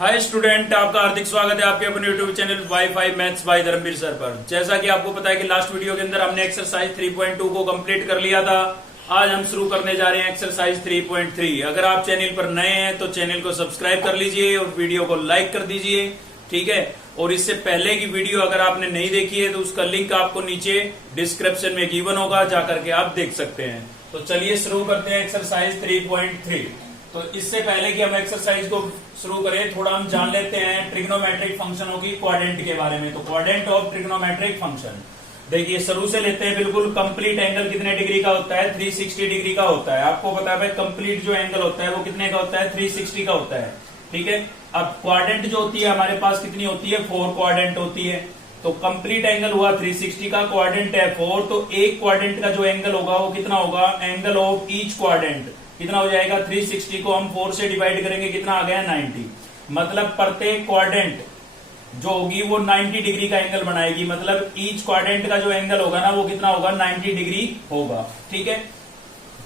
Hi student, आपका हार्दिक स्वागत है आपके अपने YouTube channel wifi maths by Dharmveer sir पर। जैसा कि आपको पता है कि लास्ट वीडियो के अंदर हमने एक्सरसाइज 3.2 को कंप्लीट कर लिया था। आज हम शुरू करने जा रहे हैं एक्सरसाइज 3.3। अगर आप चैनल पर नए हैं तो चैनल को सब्सक्राइब कर लीजिए और वीडियो को लाइक कर दीजिए, ठीक है। और इससे पहले की वीडियो अगर आपने नहीं देखी है तो उसका लिंक आपको नीचे डिस्क्रिप्शन में गिवन होगा, जाकर के आप देख सकते हैं। तो चलिए शुरू करते हैं एक्सरसाइज 3.3। तो इससे पहले कि हम एक्सरसाइज को शुरू करें, थोड़ा हम जान लेते हैं ट्रिग्नोमेट्रिक फंक्शनों की क्वाड्रेंट के बारे में। तो क्वाड्रेंट ऑफ ट्रिग्नोमेट्रिक फंक्शन देखिए, शुरू से लेते हैं। बिल्कुल कंप्लीट एंगल कितने डिग्री का होता है? 360 डिग्री का होता है। आपको पता है कंप्लीट जो एंगल होता है वो कितने का होता है? 360 का होता है, ठीक है। अब क्वाड्रेंट जो होती है हमारे पास कितनी होती है? 4 क्वाड्रेंट होती है। तो कंप्लीट एंगल हुआ 360 का, क्वाड्रेंट है 4, तो एक क्वाड्रेंट का जो एंगल होगा वो कितना होगा? एंगल ऑफ ईच क्वाड्रेंट कितना हो जाएगा? 360 को हम 4 से डिवाइड करेंगे, कितना आ गया? 90। मतलब प्रत्येक क्वाड्रेंट जो होगी वो 90 डिग्री का एंगल बनाएगी। मतलब ईच क्वाड्रेंट का जो एंगल होगा ना वो कितना होगा? 90 डिग्री होगा, ठीक है।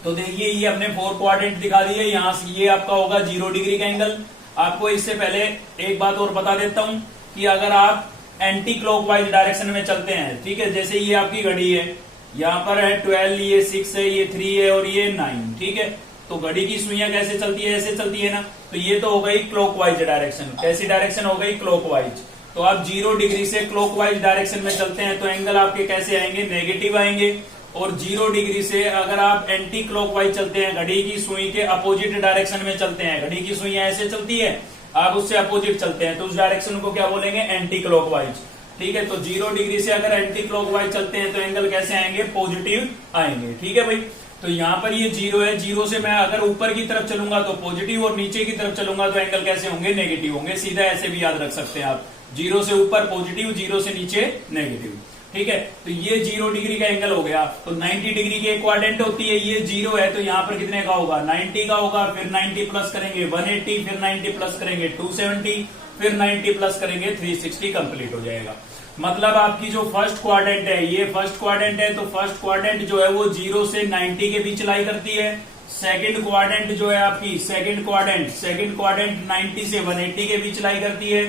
तो देखिए ये हमने 4 क्वाड्रेंट दिखा दिए। यहां से ये आपका होगा 0 डिग्री का एंगल। आपको इससे पहले एक बात और बता देता हूं कि अगर आप एंटी क्लॉकवाइज डायरेक्शन में चलते हैं, ठीक है, जैसे ये आपकी घड़ी है, यहाँ पर है 12, ये 6 है, ये 3 है और ये 9, ठीक है। तो घड़ी की सुइयां कैसे चलती है? ऐसे चलती है ना। तो ये तो हो गई क्लॉकवाइज डायरेक्शन। कैसी डायरेक्शन हो गई? क्लॉकवाइज। तो आप 0 डिग्री से क्लॉकवाइज डायरेक्शन में चलते हैं तो एंगल आपके कैसे आएंगे? नेगेटिव आएंगे। और 0 डिग्री से अगर आप एंटी क्लॉकवाइज चलते हैं, घड़ी की सुई के अपोजिट डायरेक्शन में चलते हैं, घड़ी की सुइयां ऐसे चलती है, आप उससे अपोजिट चलते हैं, तो उस डायरेक्शन को क्या बोलेंगे? एंटी क्लॉकवाइज, ठीक है। तो 0 डिग्री से अगर एंटी क्लॉकवाइज चलते हैं तो एंगल कैसे आएंगे? पॉजिटिव आएंगे, ठीक है भाई। तो यहाँ पर ये 0 है, 0 से मैं अगर ऊपर की तरफ चलूंगा तो पॉजिटिव और नीचे की तरफ चलूंगा तो एंगल कैसे होंगे? नेगेटिव होंगे। सीधा ऐसे भी याद रख सकते हैं आप, 0 से ऊपर पॉजिटिव, 0 से नीचे नेगेटिव, ठीक है। तो ये 0 डिग्री का एंगल हो गया। तो 90 डिग्री की एक क्वाड्रेंट होती है, ये 0 है, तो यहाँ पर कितने का होगा? 90 का होगा। फिर 90 प्लस करेंगे 180, फिर 90 प्लस करेंगे 270, फिर 90 प्लस करेंगे 360, कंप्लीट हो जाएगा। मतलब आपकी जो फर्स्ट क्वाड्रेंट है, ये फर्स्ट क्वाड्रेंट है, तो फर्स्ट क्वाड्रेंट जो है वो 0 से 90 के बीच लाई करती है। सेकंड क्वाड्रेंट जो है आपकी, सेकंड क्वाड्रेंट 90 से 180 के बीच लाई करती है।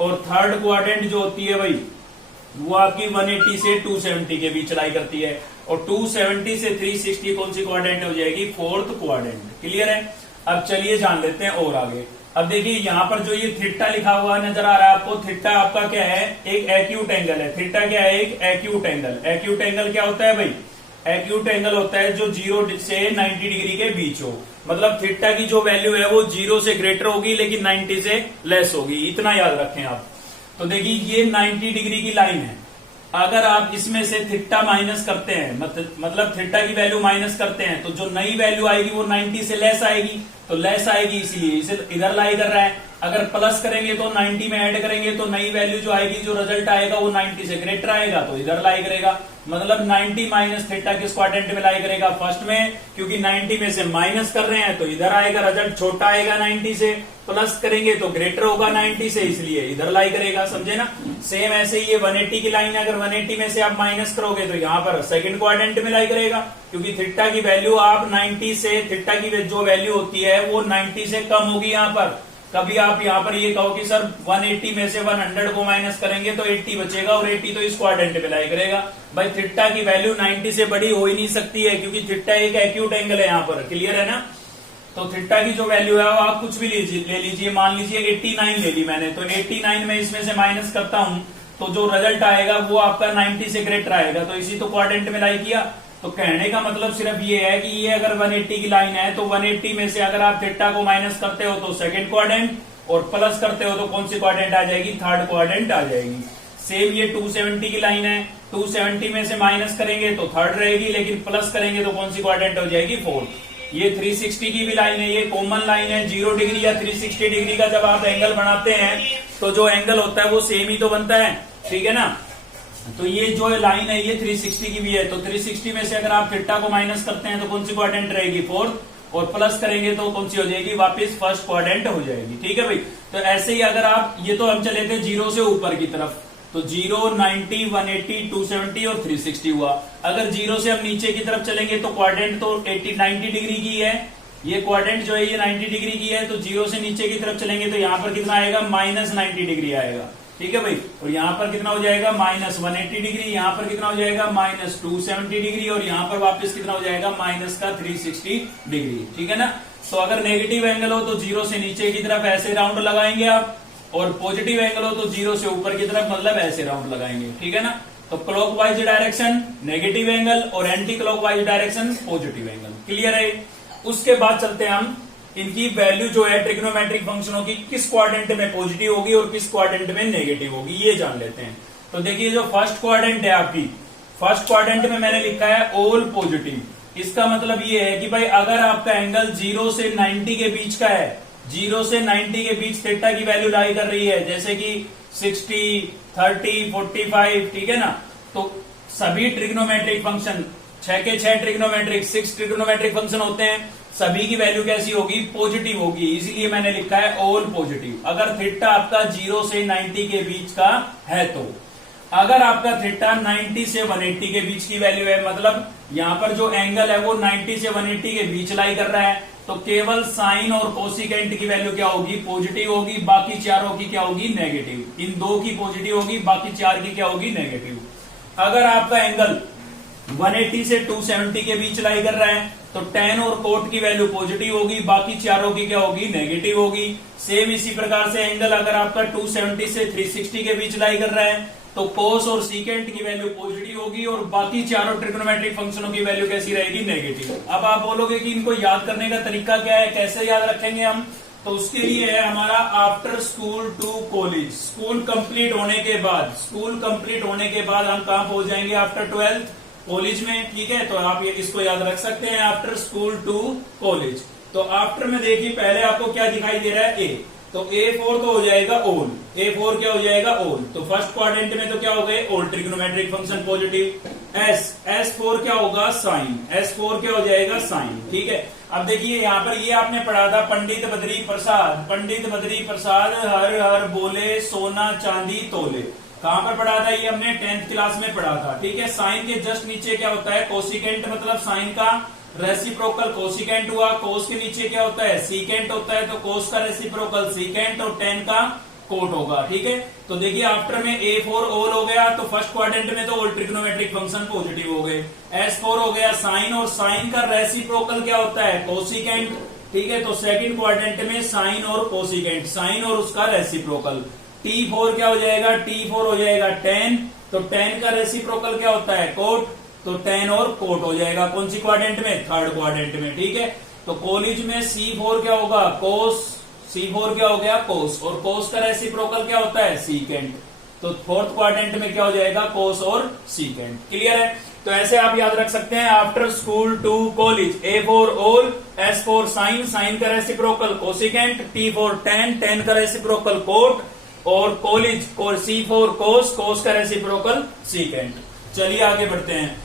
और थर्ड क्वाड्रेंट जो होती है भाई वो आपकी 180 से 270 के बीच लाई करती है। और 270 से 360 कौन सी क्वाड्रेंट हो जाएगी? Fourth quadrant. क्लियर है। अब चलिए जान लेते हैं और आगे। अब देखिए यहाँ पर जो ये थीटा लिखा हुआ नजर आ रहा है आपको, थीटा आपका क्या है? एक एक्यूट एंगल है। थीटा क्या है? एक एक्यूट एंगल। एक्यूट एंगल क्या होता है भाई? एक्यूट एंगल होता है जो 0 से 90 डिग्री के बीच हो। मतलब थीटा की जो वैल्यू है वो 0 से ग्रेटर होगी लेकिन 90 से लेस होगी, इतना याद रखें आप। तो देखिए ये 90 डिग्री की लाइन है। अगर आप इसमें से थीटा माइनस करते हैं, मतलब थीटा की वैल्यू माइनस करते हैं, तो जो नई वैल्यू आएगी वो 90 से लेस आएगी। तो लेस आएगी इसीलिए इसे इधर लाई कर रहा है। अगर प्लस करेंगे तो 90 में ऐड करेंगे तो नई वैल्यू जो आएगी, जो रिजल्ट आएगा वो 90 से ग्रेटर आएगा, तो इधर लाई करेगा। मतलब 90 माइनस थीटा किस क्वाड्रेंट में लाई करेगा? फर्स्ट में, क्योंकि 90 में से माइनस कर रहे हैं तो इधर आएगा, रिजल्ट छोटा आएगा 90 से। प्लस करेंगे तो ग्रेटर होगा 90 से, इसलिए इधर लाई करेगा। समझे ना। सेम ऐसे ही ये 180 की लाइन है, अगर 180 में से आप माइनस करोगे तो यहाँ पर सेकंड क्वाड्रेंट में लाई करेगा, क्योंकि थीटा की वैल्यू आप 90 से, थीटा की जो वैल्यू होती है वो 90 से कम होगी यहाँ पर। कभी आप यहाँ पर ये कहो कि सर 180 में से 100 को माइनस करेंगे तो 80 बचेगा, और 80 तो इस क्वाड्रेंट में लाई करेगा। भाई थीटा की वैल्यू 90 से बड़ी हो ही नहीं सकती है, क्योंकि थीटा एक एक्यूट एंगल है यहाँ पर। क्लियर है ना। तो थीटा की जो वैल्यू है वो आप कुछ भी ले लीजिए। मान लीजिए 89 ले ली मैंने, तो 89 में इसमें से माइनस करता हूं तो जो रिजल्ट आएगा वो आपका 90 से ग्रेटर आएगा, तो इसी तो क्वाड्रेंट में लाई किया। तो कहने का मतलब सिर्फ ये है कि ये अगर 180 की लाइन है तो 180 में से अगर आप थीटा को माइनस करते हो तो सेकंड क्वाड्रेंट, और प्लस करते हो तो कौन सी क्वाड्रेंट आ जाएगी? थर्ड क्वाड्रेंट आ जाएगी। सेम ये 270 की लाइन है, 270 में से माइनस करेंगे तो थर्ड रहेगी, लेकिन प्लस करेंगे तो कौन सी क्वाड्रेंट हो जाएगी? फोर्थ। ये 360 की भी लाइन है, ये कॉमन लाइन है। 0 डिग्री या 360 डिग्री का जब आप एंगल बनाते हैं तो जो एंगल होता है वो सेम ही तो बनता है, ठीक है ना। तो ये जो लाइन है ये 360 की भी है, तो 360 में से अगर आप थीटा को माइनस करते हैं तो कौन सी क्वाड्रेंट रहेगी? फोर्थ। और प्लस करेंगे तो कौन सी हो जाएगी? वापस फर्स्ट क्वाड्रेंट हो जाएगी, ठीक है भाई। तो ऐसे ही अगर आप, ये तो हम चले थे 0 से ऊपर की तरफ, तो 0, 90, 180, 270 और 360 हुआ। अगर 0 से हम नीचे की तरफ चलेंगे तो क्वाड्रेंट तो 90 डिग्री की है, ये क्वाड्रेंट जो है ये 90 डिग्री की है, तो 0 से नीचे की तरफ चलेंगे तो यहाँ पर कितना आएगा, -90 डिग्री आएगा। ठीक है भाई, और यहाँ पर कितना हो जाएगा, -180 डिग्री, यहाँ पर कितना हो जाएगा, -270 डिग्री, और यहाँ पर वापस कितना हो जाएगा, -360 डिग्री। ठीक है ना। तो अगर नेगेटिव एंगल हो तो 0 से नीचे की तरफ ऐसे राउंड लगाएंगे आप, और पॉजिटिव एंगल हो तो 0 से ऊपर की तरफ मतलब ऐसे राउंड लगाएंगे। ठीक है ना। तो क्लॉकवाइज डायरेक्शन नेगेटिव एंगल और anti clockwise direction positive angle. Clear है। उसके बाद चलते हैं हम इनकी वैल्यू जो है ट्रिग्नोमेट्रिक फंक्शनों की किस क्वाड्रेंट में पॉजिटिव होगी और किस क्वाड्रेंट में नेगेटिव होगी, ये जान लेते हैं। तो देखिए जो फर्स्ट क्वाड्रेंट है आपकी, फर्स्ट क्वाड्रेंट में मैंने लिखा है ऑल पॉजिटिव। इसका मतलब ये है कि भाई अगर आपका एंगल 0 से 90 के बीच का है, 0 से 90 के बीच थीटा की वैल्यू लाई कर रही है, जैसे कि 60, 30, 45, ठीक है ना, तो सभी ट्रिग्नोमेट्रिक फंक्शन 6 के 6 ट्रिग्नोमेट्रिक 6 ट्रिग्नोमेट्रिक फंक्शन होते हैं, सभी की वैल्यू कैसी होगी, पॉजिटिव होगी। इसलिए मैंने लिखा है ऑल पॉजिटिव। अगर थीटा आपका 0 से 90 के बीच का है तो, अगर आपका थीटा 90 से 180 के बीच की वैल्यू है, मतलब यहाँ पर जो एंगल है वो 90 से 180 के बीच लाई कर रहा है, तो केवल साइन और कोसिकेंट की वैल्यू क्या होगी, पॉजिटिव होगी, बाकी चारों की क्या होगी, नेगेटिव। इन दो की पॉजिटिव होगी, बाकी 4 की क्या होगी, नेगेटिव। अगर आपका एंगल 180 से 270 के बीच लाई कर रहा है तो tan और cot की वैल्यू पॉजिटिव होगी, बाकी चारों की क्या होगी, नेगेटिव होगी। सेम इसी प्रकार से एंगल अगर आपका 270 से 360 के बीच लाई कर रहा है तो cos और secant की वैल्यू पॉजिटिव होगी और बाकी चारों ट्रिग्नोमेट्रिक फंक्शनों की वैल्यू कैसी रहेगी, नेगेटिव। अब आप बोलोगे कि इनको याद करने का तरीका क्या है, कैसे याद रखेंगे हम, तो उसके लिए है हमारा after school to college. School complete होने के बाद, स्कूल कंप्लीट होने के बाद हम कहां पहुंच जाएंगे, आफ्टर 12th कॉलेज में। ठीक है, तो आप ये इसको याद रख सकते हैं, आफ्टर स्कूल टू कॉलेज। तो आफ्टर में देखिए पहले आपको क्या दिखाई दे रहा है, ए, तो A4 तो हो जाएगा ऑल, A4 क्या हो जाएगा, ऑल। तो फर्स्ट क्वाड्रेंट में तो क्या हो गए, all trigonometric function positive. S4 क्या होगा, साइन, S4 क्या हो जाएगा, साइन। ठीक है। अब देखिए यहाँ पर ये आपने पढ़ा था, पंडित बद्री प्रसाद, पंडित बद्री प्रसाद हर हर बोले सोना चांदी तोले। कहां पर पढ़ा था, ये हमने 10th क्लास में पढ़ा था। ठीक है। साइन के जस्ट नीचे क्या होता है, कोसिकेंट, मतलब साइन का रेसिप्रोकल कोसिकेंट हुआ। कोस के नीचे क्या होता है, सीकेंट होता है, तो कोस का रेसिप्रोकल सीकेंट और टेन का कोट होगा। ठीक है। तो देखिए आफ्टर में A4 ऑल हो गया, तो फर्स्ट क्वाड्रेंट में तो ऑल ट्रिग्नोमेट्रिक फंक्शन पॉजिटिव हो गए। S4 हो गया साइन, और साइन का रेसिप्रोकल क्या होता है, कोसिकेंट। ठीक है। तो सेकंड क्वाड्रेंट में साइन और कोसिकेंट, साइन और उसका रेसिप्रोकल। T4 क्या हो जाएगा, T4 हो जाएगा tan, तो tan का रेसिप्रोकल क्या होता है, कोट, तो tan और कोट हो जाएगा। कौन सी क्वाड्रेंट में, थर्ड क्वाड्रेंट में। ठीक है। तो कॉलेज में C4 क्या होगा, कोस, C4 क्या हो गया, कोस, और कोस का रेसिप्रोकल क्या होता है, सीकेंट। तो फोर्थ क्वाड्रेंट में क्या हो जाएगा, कोस और सीकेंट। क्लियर है। तो ऐसे आप याद रख सकते हैं, after school to college, A4 all, S4 sine, sine का reciprocal cosecant, T4 tan, tan का रेसिप्रोकल कोट, और कॉलेज C4 कोस, कोस का रेसिप्रोकल सीकेंट। चलिए आगे बढ़ते हैं।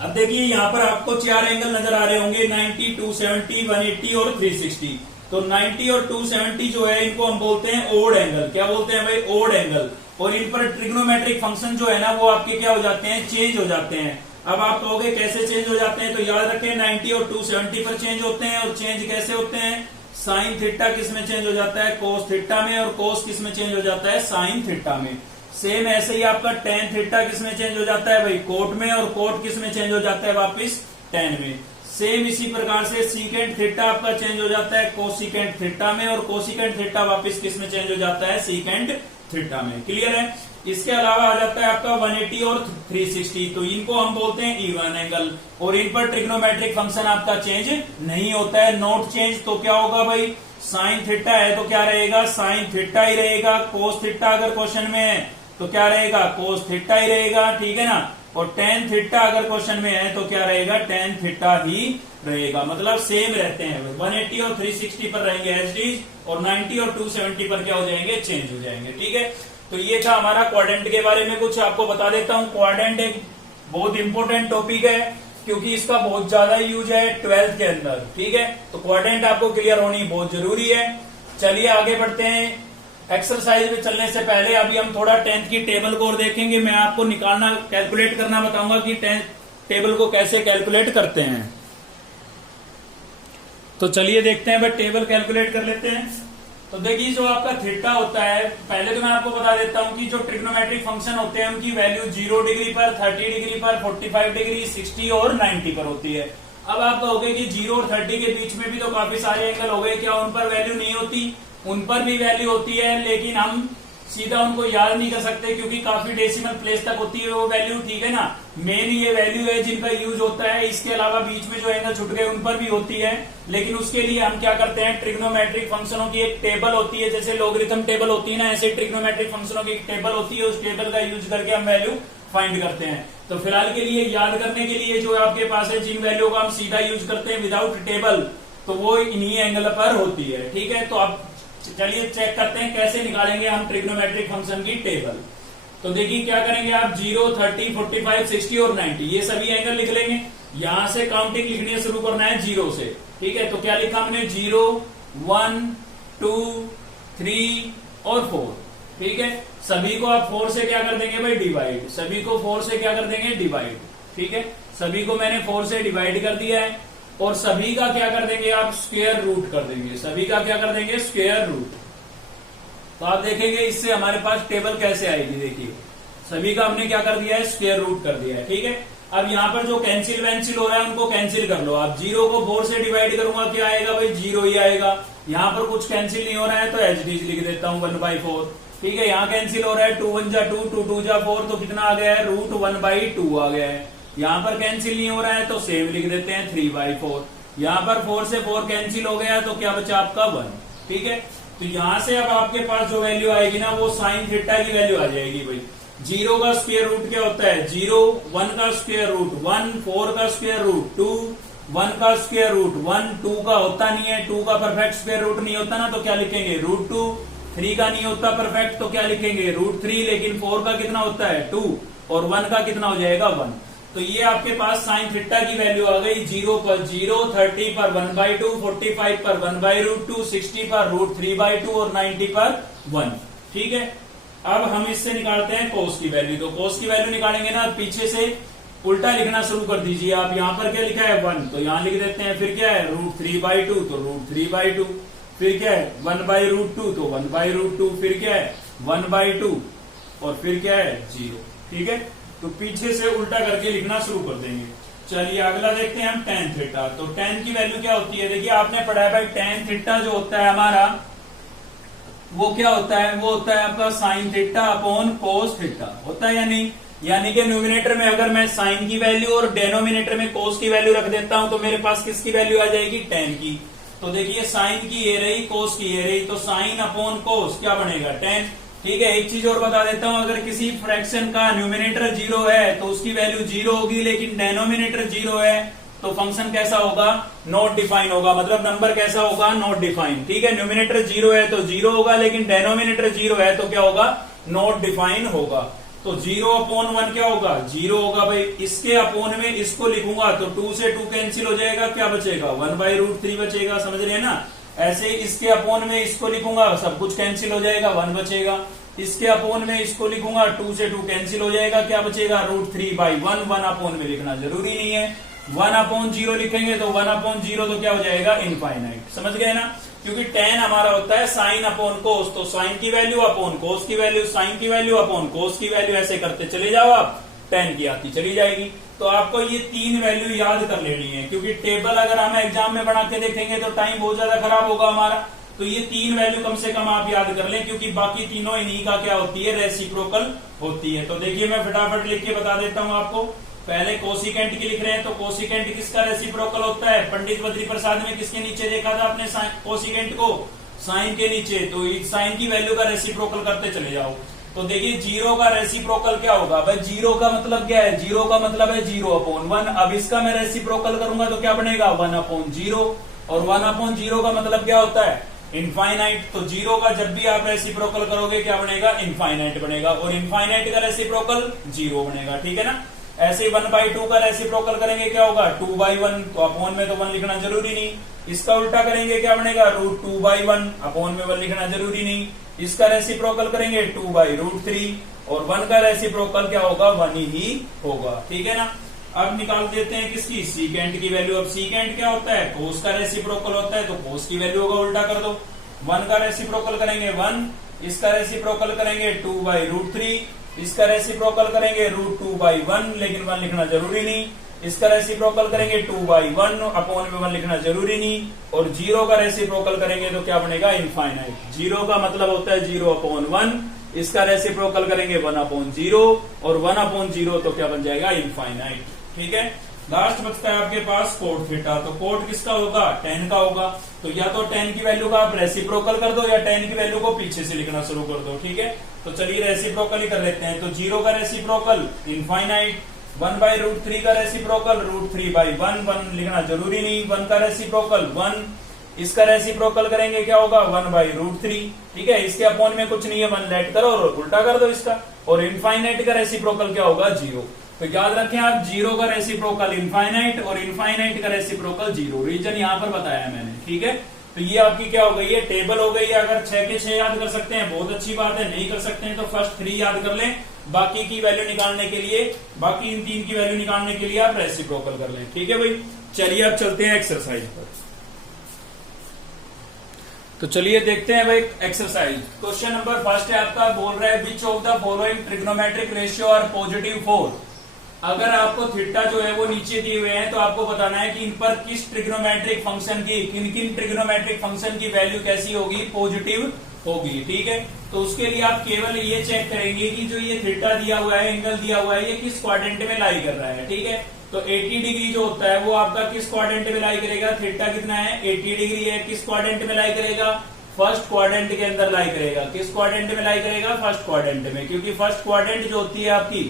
अब देखिए यहाँ पर आपको 4 एंगल नजर आ रहे होंगे, 90, 270, 180 और 360। तो 90 और 270 जो है इनको हम बोलते हैं ओड एंगल। क्या बोलते हैं भाई, ओड एंगल। और इन पर ट्रिग्नोमेट्रिक फंक्शन जो है ना वो आपके क्या हो जाते हैं, चेंज हो जाते हैं। अब आप कहोगे कैसे चेंज हो जाते हैं, तो याद रखें 90 और 270 पर चेंज होते हैं। और चेंज कैसे होते हैं, साइन थीटा किस में चेंज हो जाता है, कोस थीटा में, और कोस किस में चेंज हो जाता है, साइन थीटा में। सेम ऐसे ही आपका टेन थीटा किस में चेंज हो जाता है भाई, कोट में, और कोट किस में चेंज हो जाता है, वापिस टेन में। सेम इसी प्रकार से सीकेंट थीटा आपका चेंज हो जाता है कोसिकेंट थीटा में, और कोसिकेंट थीटा वापिस किस में चेंज हो जाता है, सीकेंट थीटा में। क्लियर है। इसके अलावा आ जाता है आपका 180 और 360, तो इनको हम बोलते हैं इवन एंगल। और इन पर ट्रिग्नोमेट्रिक फंक्शन आपका चेंज नहीं होता है, नॉट चेंज। तो क्या होगा भाई, साइन थीटा है तो क्या रहेगा, साइन थीटा ही रहेगा। कोस थीटा अगर क्वेश्चन में है तो क्या रहेगा, कोस थीटा ही रहेगा। ठीक है ना। और टेन थीटा अगर क्वेश्चन में है तो क्या रहेगा, टेन थीटा ही रहेगा। मतलब सेम रहते हैं, 180 और 360 पर रहेंगे एज इट इज, और 90 और 270 पर क्या हो जाएंगे, चेंज हो जाएंगे। ठीक है। तो ये था हमारा क्वाड्रेंट के बारे में। कुछ आपको बता देता हूं, क्वाड्रेंट एक बहुत इंपॉर्टेंट टॉपिक है क्योंकि इसका बहुत ज्यादा यूज है 12th के अंदर। ठीक है। तो क्वाड्रेंट आपको क्लियर होनी बहुत जरूरी है। चलिए आगे बढ़ते हैं। एक्सरसाइज में चलने से पहले अभी हम थोड़ा 10th की टेबल को और देखेंगे। मैं आपको निकालना, कैलकुलेट करना बताऊंगा कि 10th टेबल को कैसे कैलकुलेट करते हैं। तो चलिए देखते हैं भाई, टेबल कैलकुलेट कर लेते हैं। तो देखिए जो आपका थीटा होता है, पहले तो मैं आपको बता देता हूं कि जो ट्रिग्नोमेट्रिक फंक्शन होते हैं उनकी वैल्यू 0 डिग्री पर, 30 डिग्री पर, 45 डिग्री, 60 और 90 पर होती है। अब आप कहोगे कि 0 और 30 के बीच में भी तो काफी सारे एंगल हो गए, क्या उन पर वैल्यू नहीं होती? उन पर भी वैल्यू होती है, लेकिन हम सीधा उनको याद नहीं कर सकते क्योंकि काफी डेसिमल प्लेस तक होती है वो वैल्यू, ठीक है ना। मेन ये वैल्यू है जिनका यूज होता है, इसके अलावा बीच में जो एंगल छूट गए उन पर भी होती है। लेकिन उसके लिए हम क्या करते हैं, ट्रिग्नोमेट्रिक फंक्शनों की एक टेबल होती है, जैसे लॉगरिथम टेबल होती है ना, ऐसे ट्रिग्नोमेट्रिक फंक्शनों की एक टेबल होती है, उस टेबल का यूज करके हम वैल्यू फाइंड करते हैं। तो फिलहाल के लिए याद करने के लिए जो आपके पास है, जिन वैल्यू का हम सीधा यूज करते हैं विदाउट टेबल, तो वो इन्हीं एंगल पर होती है, ठीक है। तो आप चलिए चेक करते हैं कैसे निकालेंगे हम ट्रिग्नोमेट्रिक फंक्शन की टेबल। तो देखिए क्या करेंगे आप, 0, 30, 45, 60 और 90 ये सभी एंगल लिख लेंगे। यहां से काउंटिंग लिखनी शुरू करना है 0 से, ठीक है। तो क्या लिखा हमने, 0, 1, 2, 3 और 4, ठीक है। सभी को आप 4 से क्या कर देंगे भाई, डिवाइड। सभी को 4 से क्या कर देंगे, डिवाइड, ठीक है। सभी को मैंने 4 से डिवाइड कर दिया है, और सभी का क्या कर देंगे आप, स्क्वायर रूट कर देंगे। सभी का क्या कर देंगे, स्क्वायर रूट। तो आप देखेंगे इससे हमारे पास टेबल कैसे आएगी। देखिए सभी का हमने क्या कर दिया है, स्क्वायर रूट कर दिया है, ठीक है। अब यहाँ पर जो कैंसिल वैंसिल हो रहा है उनको कैंसिल कर लो आप। 0 को 4 से डिवाइड करूंगा, क्या आएगा भाई, 0 ही आएगा। यहाँ पर कुछ कैंसिल नहीं हो रहा है तो एच डी लिख देता हूँ 1/4, ठीक है। यहाँ कैंसिल हो रहा है, 2 1 जा 2, 2 2 जा 4, तो कितना आ गया है, √1/2 आ गया है। यहाँ पर कैंसिल नहीं हो रहा है तो सेम लिख देते हैं 3/4। यहाँ पर 4 से 4 कैंसिल हो गया तो क्या बचा आपका 1, ठीक है। तो यहां से अब आपके पास जो वैल्यू आएगी ना, वो साइन थीटा की वैल्यू आ जाएगी भाई। 0 का स्क्वायर रूट क्या होता है, 0, 1 का स्क्वायर रूट 1, 4 का स्क्वायर रूट 2, 1 का स्क्वायर रूट 1, 2 का होता नहीं है, 2 का परफेक्ट स्क्वायर रूट नहीं होता ना, तो क्या लिखेंगे, √2। 3 का नहीं होता परफेक्ट तो क्या लिखेंगे, √3। लेकिन 4 का कितना होता है, 2, और 1 का कितना हो जाएगा, 1। तो ये आपके पास साइन थीटा की वैल्यू आ गई। 0 पर 0, 30 पर 1/2, 45 पर 1/√2, 60 पर √3/2 और 90 पर 1, ठीक है। अब हम इससे निकालते हैं कोस की वैल्यू। तो कोस की वैल्यू निकालेंगे ना, पीछे से उल्टा लिखना शुरू कर दीजिए आप। यहाँ पर क्या लिखा है, 1, तो यहाँ लिख देते हैं। फिर क्या है, √3/2, तो √3/2। फिर क्या है, 1/√2, तो 1/√2। फिर क्या है, 1/2, और फिर क्या है, 0, ठीक है। तो पीछे से उल्टा करके लिखना शुरू कर देंगे। चलिए अगला देखते हैं हम tan थीटा। तो tan की वैल्यू क्या होती है, देखिए आपने पढ़ा है भाई, tan थीटा जो होता है हमारा, वो क्या होता है, वो होता है आपका sine theta upon cos theta, होता है या नहीं। यानी कि न्यूमिनेटर में अगर मैं साइन की वैल्यू और डेनोमिनेटर में कोस की वैल्यू रख देता हूं तो मेरे पास किसकी वैल्यू आ जाएगी, tan की। तो देखिए साइन की ये रही, कोस की ये रही, तो साइन अपॉन कोस क्या बनेगा, tan, ठीक है। एक चीज और बता देता हूं, अगर किसी फ्रैक्शन का न्यूमिनेटर 0 है तो उसकी वैल्यू 0 होगी, लेकिन डेनोमिनेटर 0 है तो फंक्शन कैसा होगा, नॉट डिफाइन होगा। मतलब नंबर कैसा होगा, नॉट डिफाइन, ठीक है। न्यूमिनेटर 0 है तो 0 होगा, लेकिन डेनोमिनेटर 0 है तो क्या होगा, नॉट डिफाइन होगा। तो 0/1 क्या होगा, 0 होगा भाई। इसके अपोन में इसको लिखूंगा तो 2 से 2 कैंसिल हो जाएगा, क्या बचेगा, 1/√3 बचेगा, समझ रहे हैं ना। ऐसे इसके अपोन में इसको लिखूंगा, सब कुछ कैंसिल हो जाएगा, 1 बचेगा। इसके अपोन में इसको लिखूंगा, 2 से 2 कैंसिल हो जाएगा, क्या बचेगा, √3/1। 1 अपोन में लिखना जरूरी नहीं है, 1/0 लिखेंगे तो 1/0 तो क्या हो जाएगा, इनफाइनाइट, समझ गए ना। क्योंकि tan हमारा होता है साइन अपॉन कोस, तो साइन की वैल्यू अपॉन कोस की वैल्यू, साइन की वैल्यू अपॉन कोस की वैल्यू, ऐसे करते चले जाओ आप, tan की आती चली जाएगी। तो आपको ये 3 वैल्यू याद कर लेनी है, क्योंकि टेबल अगर हम एग्जाम में बना के देखेंगे तो टाइम बहुत ज्यादा खराब होगा हमारा। तो ये 3 वैल्यू कम से कम आप याद कर लें, क्योंकि बाकी तीनों इन्हीं का क्या होती है, रेसिप्रोकल होती है। तो देखिए मैं फटाफट लिख के बता देता हूं आपको। पहले कोसिकेंट की लिख रहे हैं, तो कोसिकेंट किसका रेसिप्रोकल होता है, पंडित बद्री प्रसाद में किसके नीचे देखा था आपने कोसिकेंट को, साइन के नीचे। तो साइन की वैल्यू का रेसिप्रोकल करते चले जाओ। तो देखिए 0 का रेसिप्रोकल क्या होगा भाई, 0 का मतलब क्या है, 0 का मतलब है 0/1। अब इसका मैं रेसिप्रोकल करूंगा तो क्या बनेगा, 1/0, और 1/0 का मतलब क्या होता है, इनफाइनाइट। तो 0 का जब भी आप रेसिप्रोकल करोगे क्या बनेगा, इनफाइनाइट बनेगा, और इनफाइनाइट का रेसिप्रोकल 0 बनेगा, ठीक है ना। ऐसे 1/2 का रेसिप्रोकल करेंगे क्या होगा, 2/1, तो अपॉन में तो 1 लिखना जरूरी नहीं। इसका उल्टा करेंगे क्या बनेगा, √2/1, अपॉन में 1 लिखना जरूरी नहीं। इसका रेसिप्रोकल करेंगे 2/√3, और 1 का रेसिप्रोकल क्या होगा, 1 ही होगा, ठीक है ना। अब निकाल देते हैं किसकी, सीकेंट की वैल्यू। अब सीकेंट क्या होता है, कोस का रेसिप्रोकल होता है, तो कोस की वैल्यू होगा उल्टा कर दो। 1 का रेसिप्रोकल करेंगे 1, इसका रेसिप्रोकल करेंगे 2/√3, इसका रेसिप्रोकल करेंगे √2/1, लेकिन 1 लिखना जरूरी नहीं। इसका रेसिप्रोकल करेंगे 2/1 अपॉन में 1 लिखना जरूरी नहीं। और 0 का रेसिप्रोकल करेंगे तो क्या बनेगा, इनफाइनाइट। 0 का मतलब होता है 0/1, इसका रेसिप्रोकल करेंगे 1/0 और 1/0 तो क्या बन जाएगा, इनफाइनाइट। ठीक है, लास्ट बचता है आपके पास कोट थीटा। तो कोट किसका होगा, tan का होगा। तो या तो tan की वैल्यू का आप रेसिप्रोकल कर दो या tan की वैल्यू को पीछे से लिखना शुरू कर दो। ठीक है, तो चलिए रेसिप्रोकल ही कर लेते हैं। तो 0 का रेसिप्रोकल इनफाइनाइट, 1/√3 का रेसिप्रोकल √3/1, 1 लिखना जरूरी नहीं। 1 का रेसिप्रोकल 1, इसका रेसिप्रोकल करेंगे क्या होगा, 1/√3। ठीक है, इसके अपॉन में कुछ नहीं है, 1 लेट करो और उल्टा कर दो इसका। और इनफाइनाइट का रेसिप्रोकल क्या होगा, 0। तो याद रखें आप, 0 का रेसिप्रोकल इनफाइनाइट और इनफाइनाइट का रेसिप्रोकल 0। रीजन यहां पर बताया मैंने। ठीक है, तो ये आपकी क्या हो गई है, टेबल हो गई है। अगर 6 के 6 याद कर सकते हैं बहुत अच्छी बात है, नहीं कर सकते हैं तो फर्स्ट 3 याद कर लें। बाकी की वैल्यू निकालने के लिए, बाकी इन 3 की वैल्यू निकालने के लिए आप रेसिप्रोकल कर लें। ठीक है भाई, चलिए अब चलते हैं एक्सरसाइज पर। तो चलिए देखते हैं भाई एक्सरसाइज। क्वेश्चन नंबर फर्स्ट है आपका, बोल रहा है which of the following trigonometric ratio are positive 4। अगर आपको थीटा जो है वो नीचे दिए हुए हैं तो आपको बताना है कि इन पर किस ट्रिग्नोमेट्रिक फंक्शन की, किन किन ट्रिग्नोमेट्रिक फंक्शन की वैल्यू कैसी होगी, पॉजिटिव होगी। ठीक है, तो उसके लिए आप केवल ये चेक करेंगे कि जो ये थीटा दिया हुआ है, एंगल दिया हुआ है, ये किस क्वाड्रेंट में लाई कर रहा है। ठीक है, तो 80 डिग्री जो होता है वो आपका किस क्वाड्रेंट में लाई करेगा, थीटा कितना है 80 डिग्री है, किस क्वाड्रेंट में लाई करेगा, फर्स्ट क्वाड्रेंट के अंदर लाई करेगा। किस क्वाड्रेंट में लाई करेगा, फर्स्ट क्वाड्रेंट में, क्योंकि फर्स्ट क्वाड्रेंट जो होती है आपकी,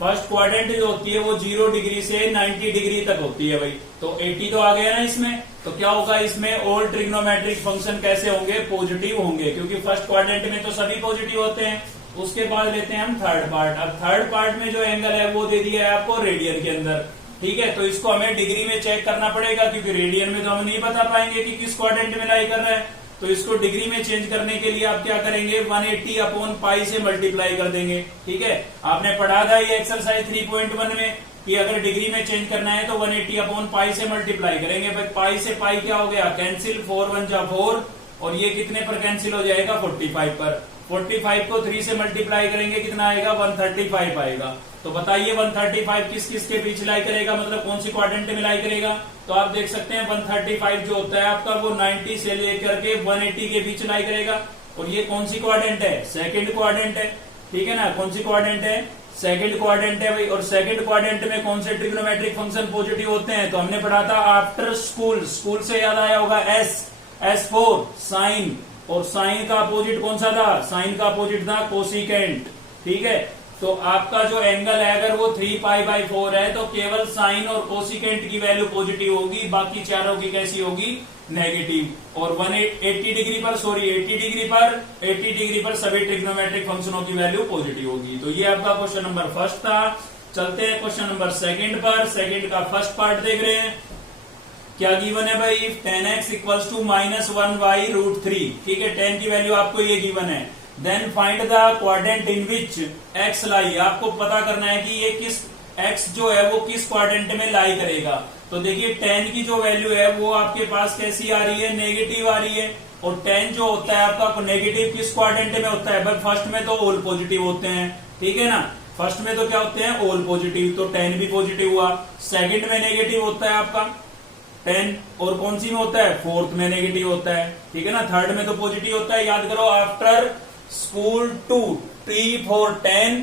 फर्स्ट क्वाड्रेंट जो होती है वो 0 डिग्री से 90 डिग्री तक होती है भाई। तो 80 तो आ गया ना इसमें, तो क्या होगा इसमें, ऑल ट्रिग्नोमेट्रिक फंक्शन कैसे होंगे, पॉजिटिव होंगे, क्योंकि फर्स्ट क्वाड्रेंट में तो सभी पॉजिटिव होते हैं। उसके बाद लेते हैं हम थर्ड पार्ट। अब थर्ड पार्ट में जो एंगल है वो दे दिया है आपको रेडियन के अंदर। ठीक है, तो इसको हमें डिग्री में चेक करना पड़ेगा, क्योंकि रेडियन में तो हम नहीं बता पाएंगे कि किस क्वाड्रेंट में लाई कर रहा है। तो इसको डिग्री में चेंज करने के लिए आप क्या करेंगे, 180 अपॉन पाई से मल्टीप्लाई कर देंगे। ठीक है, आपने पढ़ा था ये एक्सरसाइज 3.1 में कि अगर डिग्री में चेंज करना है तो 180 अपॉन पाई से मल्टीप्लाई करेंगे। भाई पाई से पाई क्या हो गया, कैंसिल, 4 1 जा 4, और ये कितने पर कैंसिल हो जाएगा, 45 पर। 45 को 3 से मल्टीप्लाई करेंगे कितना आएगा, 135 आएगा। तो बताइए 135 किस किस के बीच लाई करेगा, मतलब कौन सी क्वाड्रेंट में लाई करेगा। तो आप देख सकते हैं 135 जो होता है आपका वो 90 से लेकर के 180 के बीच लाई करेगा। और ये कौन सी क्वाड्रेंट है, सेकंड क्वाड्रेंट है। ठीक है ना, कौन सी क्वाड्रेंट है, सेकंड क्वाड्रेंट है भाई। और सेकंड क्वाड्रेंट में कौन से ट्रिग्नोमेट्रिक फंक्शन पॉजिटिव होते हैं, तो हमने पढ़ा था आफ्टर स्कूल, स्कूल से याद आया होगा S4 साइन, और साइन का अपोजिट कौन सा था, साइन का अपोजिट था कोसिकेंट। ठीक है, तो आपका जो एंगल है अगर वो 3π/4 है तो केवल साइन और कोसिकेंट की वैल्यू पॉजिटिव होगी, बाकी चारों की कैसी होगी, नेगेटिव। और 80 डिग्री पर, सॉरी 80 डिग्री पर सभी ट्रिग्नोमेट्रिक फंक्शनों की वैल्यू पॉजिटिव होगी। तो ये आपका क्वेश्चन नंबर फर्स्ट था। चलते हैं क्वेश्चन नंबर सेकंड पर। सेकंड का फर्स्ट पार्ट देख रहे हैं, क्या गिवन है भाई, tan x इक्वल्स टू -1/√3। ठीक है, tan की वैल्यू आपको ये गिवन है। Then find the quadrant in which x lie, आपको पता करना है कि ये किस x जो है वो किस क्वाड्रेंट में लाई करेगा। तो देखिए tan की जो वैल्यू है वो आपके पास कैसी आ रही है, नेगेटिव आ रही है। और tan जो होता है आपका नेगेटिव किस क्वाड्रेंट में होता है, बट फर्स्ट में तो ऑल पॉजिटिव होते हैं। ठीक है ना, फर्स्ट में तो क्या होते हैं, ऑल पॉजिटिव, तो tan भी पॉजिटिव हुआ। सेकंड में नेगेटिव होता है आपका tan, और कौन सी में होता है, फोर्थ में नेगेटिव होता है। ठीक है ना, थर्ड में तो पॉजिटिव होता है। याद करो, after school 2 T for tan,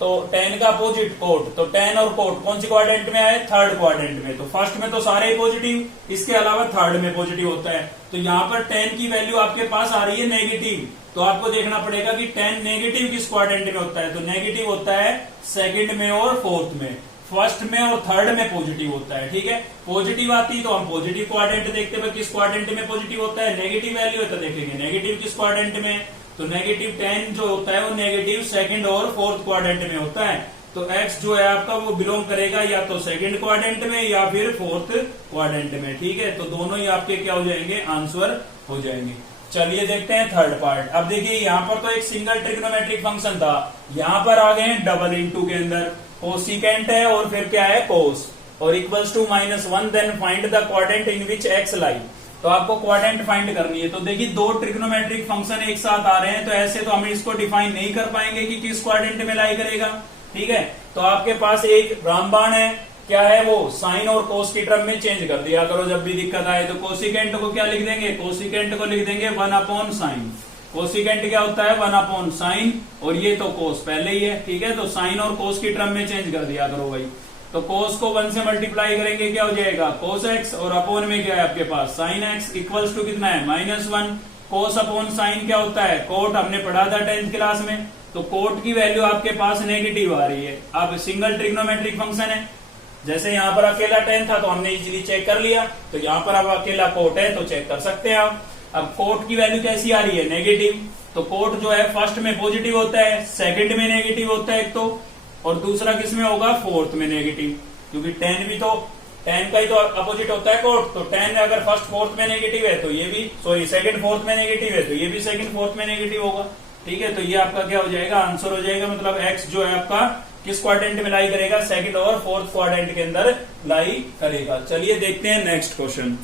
तो tan का अपोजिट कोट, तो tan और कोट कौन सी क्वाड्रेंट में आए, थर्ड क्वाड्रेंट में। तो फर्स्ट में तो सारे ही पॉजिटिव, इसके अलावा थर्ड में पॉजिटिव होता है। तो यहाँ पर tan की वैल्यू आपके पास आ रही है नेगेटिव, तो आपको देखना पड़ेगा कि tan नेगेटिव किस क्वाड्रेंट में होता है। तो नेगेटिव होता है सेकंड में और फोर्थ में, फर्स्ट में और थर्ड में पॉजिटिव होता है। ठीक है, पॉजिटिव आती तो हम पॉजिटिव क्वाड्रेंट देखते हैं, किस क्वाड्रेंट में पॉजिटिव होता है, नेगेटिव वैल्यू है तो देखेंगे नेगेटिव किस क्वाड्रेंट में। तो नेगेटिव tan जो होता है वो नेगेटिव सेकंड और फोर्थ क्वाड्रेंट में होता है। तो x जो है आपका वो बिलोंग करेगा या तो सेकंड क्वाड्रेंट में या फिर फोर्थ क्वाड्रेंट में। ठीक है, तो दोनों ही आपके क्या हो जाएंगे, आंसर हो जाएंगे। चलिए देखते हैं थर्ड पार्ट। अब देखिए यहाँ पर तो एक सिंगल ट्रिग्नोमेट्रिक फंक्शन था, यहाँ पर आ गए हैं डबल इंटू के अंदर। कोसिकेंट है और फिर क्या है कोस, और equals to -1, then find the quadrant in which x lie. तो आपको क्वाड्रेंट फाइंड करनी है। तो देखिए दो ट्रिग्नोमेट्रिक फंक्शन एक साथ आ रहे हैं, तो ऐसे तो हम इसको डिफाइन नहीं कर पाएंगे कि किस क्वाड्रेंट में लाई करेगा। ठीक है, तो आपके पास एक रामबाण है, क्या है वो, साइन और कोस की टर्म में चेंज कर दिया करो जब भी दिक्कत आए। तो कोसिकेंट को क्या लिख देंगे, कोसिकेंट को लिख देंगे 1 साइन। कोसिकेंट क्या होता है 1 साइन, और ये तो कोस पहले ही है। ठीक है, तो साइन और कोस की टर्म में चेंज कर दिया करो भाई। तो कोस को 1 से मल्टीप्लाई करेंगे क्या हो जाएगा कोस एक्स, और अपोन में क्या है आपके पास साइन एक्स, इक्वल्स टू कितना है -1। कोस अपॉन साइन क्या होता है कोट, हमने पढ़ा था 10th क्लास में। तो कोट की वैल्यू आपके पास नेगेटिव आ रही है। अब सिंगल ट्रिग्नोमेट्रिक फंक्शन है, जैसे यहाँ पर अकेला 10 था तो हमने इजीली चेक कर लिया, तो यहाँ पर अब अकेला कोट है तो चेक कर सकते हैं आप। अब कोट की वैल्यू कैसी आ रही है नेगेटिव, तो कोट जो है फर्स्ट में पॉजिटिव होता है, सेकंड में नेगेटिव होता है एक तो, और दूसरा किस में होगा फोर्थ में नेगेटिव, क्योंकि 10 भी तो 10 का ही तो अपोजिट होता है कोट। तो 10 अगर फर्स्ट फोर्थ में नेगेटिव है तो ये भी, सॉरी सेकंड फोर्थ में नेगेटिव है तो ये भी सेकंड फोर्थ में नेगेटिव होगा। ठीक है, तो ये आपका क्या हो जाएगा आंसर हो जाएगा, मतलब एक्स जो है आपका किस क्वाड्रेंट में लाई करेगा, सेकंड और फोर्थ क्वाड्रेंट के अंदर लाई करेगा। चलिए देखते हैं नेक्स्ट क्वेश्चन।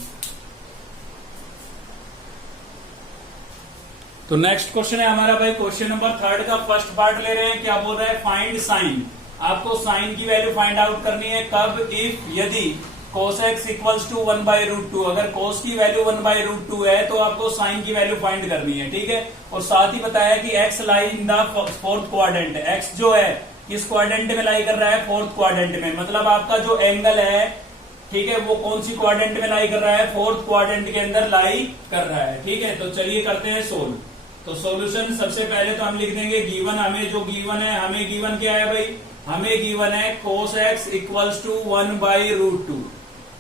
तो नेक्स्ट क्वेश्चन है हमारा भाई क्वेश्चन नंबर 3 का फर्स्ट पार्ट ले रहे हैं। क्या बोल रहा है, फाइंड साइन। आपको साइन की वैल्यू फाइंड आउट करनी है कब, इफ यदि cos x इक्वल्स टू 1/√2। अगर cos की वैल्यू 1/√2 है तो आपको साइन की वैल्यू फाइंड करनी है। ठीक है, और साथ ही बताया कि x lie in the fourth quadrant. x जो है किस क्वाड्रेंट में लाई कर रहा है, फोर्थ क्वाड्रेंट में। मतलब आपका जो एंगल है, ठीक है, वो कौन सी क्वाड्रेंट में लाई कर रहा है, फोर्थ क्वाड्रेंट के अंदर लाई कर रहा है। ठीक है, तो चलिए करते हैं सोल्व। तो सॉल्यूशन सबसे पहले तो हम लिख देंगे गिवन, हमें जो गिवन है, हमें गिवन क्या है भाई, हमें गिवन है cos x इक्वल्स टू 1/√2।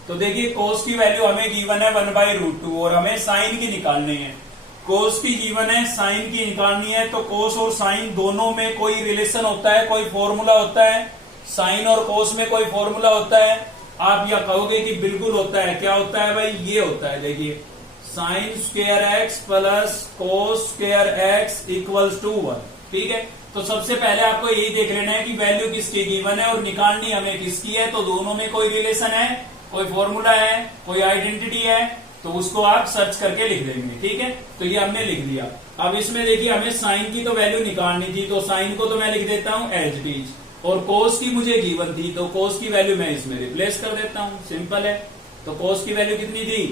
तो देखिए cos की वैल्यू हमें गिवन है 1/√2 और हमें साइन की निकालनी है। cos की गिवन है, साइन की निकालनी है। तो cos और साइन दोनों में कोई रिलेशन होता है, कोई फॉर्मूला होता है। साइन और cos में कोई फॉर्मूला होता है। आप या कहोगे कि बिल्कुल होता है, क्या होता है भाई, ये होता है। देखिए sine square x plus cos square x equals to 1। ठीक है, तो सबसे पहले आपको यही देख लेना है कि वैल्यू किसकी गिवन है और निकालनी हमें किसकी है। तो दोनों में कोई रिलेशन है, कोई फॉर्मूला है, कोई आइडेंटिटी है, तो उसको आप सर्च करके लिख देंगे। ठीक है, तो ये हमने लिख दिया। अब इसमें देखिए हमें साइन की तो वैल्यू निकालनी थी, तो साइन को तो मैं लिख देता हूं एज इट इज, और कोस की मुझे गिवन थी तो कोस की वैल्यू मैं इसमें रिप्लेस कर देता हूं, सिंपल है। तो कोस की वैल्यू कितनी थी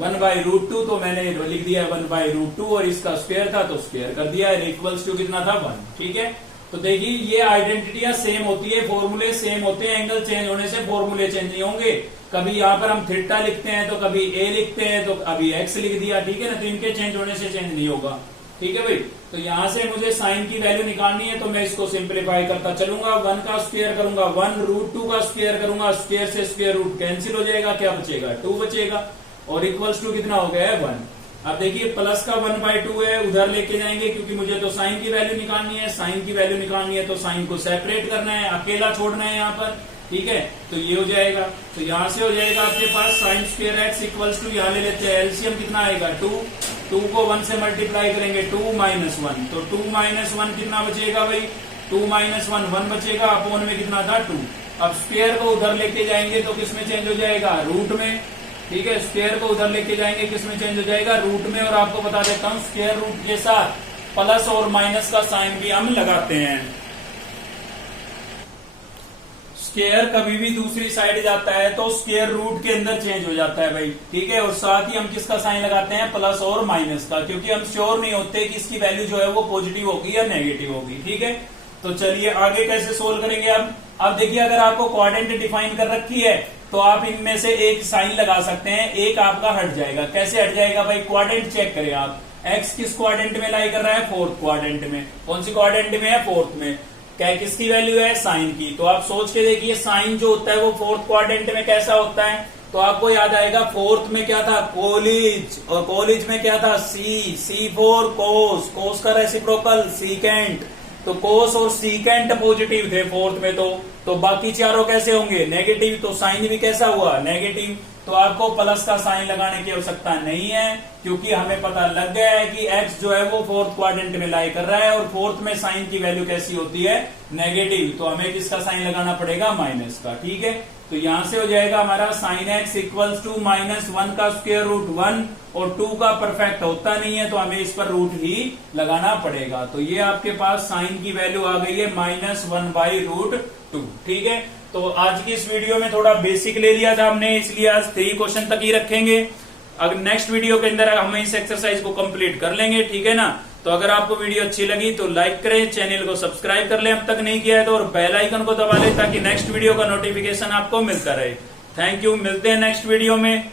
1/√2, तो मैंने लिख दिया 1/√2 और इसका स्क्वायर था तो स्क्वायर कर दिया, इक्वल्स टू कितना था 1। ठीक है, तो देखिए ये आइडेंटिटियां सेम होती है, फॉर्मूले सेम होते हैं, एंगल चेंज होने से फॉर्मूले चेंज नहीं होंगे। कभी यहाँ पर हम थीटा लिखते हैं तो कभी ए लिखते हैं तो अभी एक्स लिख दिया। ठीक है ना, तो इनके चेंज होने से चेंज नहीं होगा। ठीक है भाई, तो यहां से मुझे साइन की वैल्यू निकालनी है, तो मैं इसको सिंप्लीफाई करता चलूंगा। 1 का स्क्वायर करूंगा 1/√2 का स्क्वायर करूंगा, स्क्वायर से स्क्वायर रूट कैंसिल हो जाएगा, क्या बचेगा 2 बचेगा, और इक्वल्स टू कितना हो गया है 1। अब देखिए प्लस का 1/2 है, उधर लेके जाएंगे क्योंकि मुझे तो साइन की वैल्यू निकालनी है। साइन की वैल्यू निकालनी है तो साइन को सेपरेट करना है, अकेला छोड़ना है यहाँ पर। ठीक है, तो ये हो जाएगा, तो यहां से हो जाएगा आपके पास sine square x equals to, यहाँ ले लेते हैं एलसीएम कितना आएगा 2 को 1 से मल्टीप्लाई करेंगे 2 - 1, तो 2 - 1 कितना बचेगा भाई, 2 - 1 बचेगा, अपोन में कितना था 2। अब स्क्वायर को उधर लेके जाएंगे तो किसमें चेंज हो जाएगा, रूट में। ठीक है, स्क्वायर को उधर लेके जाएंगे किसमें चेंज हो जाएगा, रूट में। और आपको बता देता हूं स्क्वायर रूट के साथ प्लस और माइनस का साइन भी हम लगाते हैं। स्क्वायर कभी भी दूसरी साइड जाता है तो स्क्वायर रूट के अंदर चेंज हो जाता है भाई। ठीक है, और साथ ही हम किसका साइन लगाते हैं, प्लस और माइनस का, क्योंकि हम श्योर नहीं होते कि इसकी वैल्यू जो है वो पॉजिटिव होगी या नेगेटिव होगी। ठीक है, तो चलिए आगे कैसे सोल्व करेंगे। अब देखिए अगर आपको क्वाड्रेंट डिफाइन कर रखी है तो आप इनमें से एक साइन लगा सकते हैं, एक आपका हट जाएगा। कैसे हट जाएगा भाई, क्वाड्रेंट चेक करें आप। एक्स किस क्वाड्रेंट में लाई कर रहा है, फोर्थ क्वाड्रेंट में। कौन सी क्वाड्रेंट में है, फोर्थ में। क्या किसकी वैल्यू है, साइन की। तो आप सोच के देखिए साइन जो होता है वो फोर्थ क्वाड्रेंट में कैसा होता है। तो आपको याद आएगा फोर्थ में क्या था, कॉलेज, और कॉलेज में क्या था, सी फॉर कोस, कोस का रेसिप्रोकल सीकेंट। तो कोस और सीकेंट पॉजिटिव थे फोर्थ में, तो बाकी चारों कैसे होंगे, नेगेटिव। तो साइन भी कैसा हुआ, नेगेटिव। तो आपको प्लस का साइन लगाने की आवश्यकता नहीं है, क्योंकि हमें पता लग गया है कि x जो है वो फोर्थ क्वाड्रेंट में लाई कर रहा है और फोर्थ में साइन की वैल्यू कैसी होती है, नेगेटिव। तो हमें किसका साइन लगाना पड़ेगा, माइनस का। ठीक है, तो यहां से हो जाएगा हमारा साइन एक्स इक्वल्स टू -1 का स्क्वायर रूट 1 और 2 का परफेक्ट होता नहीं है तो हमें इस पर रूट ही लगाना पड़ेगा। तो ये आपके पास साइन की वैल्यू आ गई है -1/√2। ठीक है, तो आज की इस वीडियो में थोड़ा बेसिक ले लिया था हमने, इसलिए आज 3 क्वेश्चन तक ही रखेंगे। अगर नेक्स्ट वीडियो के अंदर हम इस एक्सरसाइज को कंप्लीट कर लेंगे। ठीक है ना, तो अगर आपको वीडियो अच्छी लगी तो लाइक करें, चैनल को सब्सक्राइब कर लें अब तक नहीं किया है तो, और बेल आइकन को दबा लें ताकि नेक्स्ट वीडियो का नोटिफिकेशन आपको मिलता रहे। थैंक यू, मिलते हैं नेक्स्ट वीडियो में।